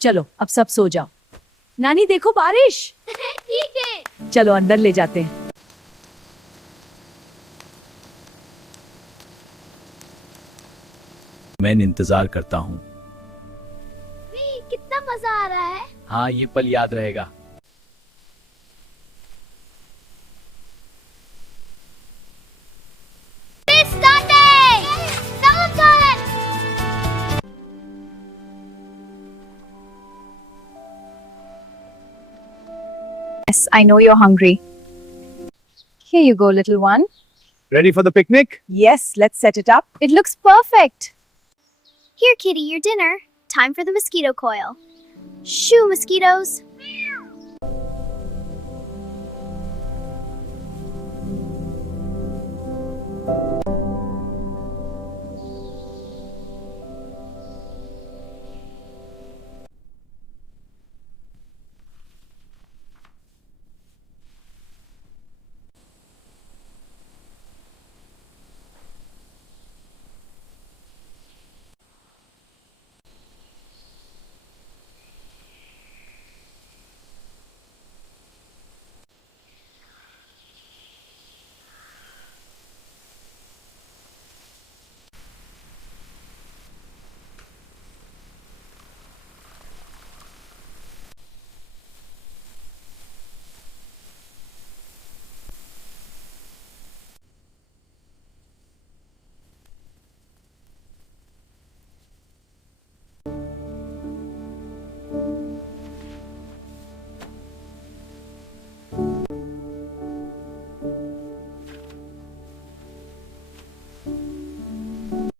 चलो अब सब सो जाओ। नानी देखो बारिश। ठीक है। चलो अंदर ले जाते हैं। मैं इंतजार करता हूँ। कितना मजा आ रहा है। हाँ, ये पल याद रहेगा। Yes, I know you're hungry. Here you go, little one. Ready for the picnic? Yes, let's set it up. It looks perfect. Here, kitty, your dinner. Time for the mosquito coil. Shoo, mosquitoes.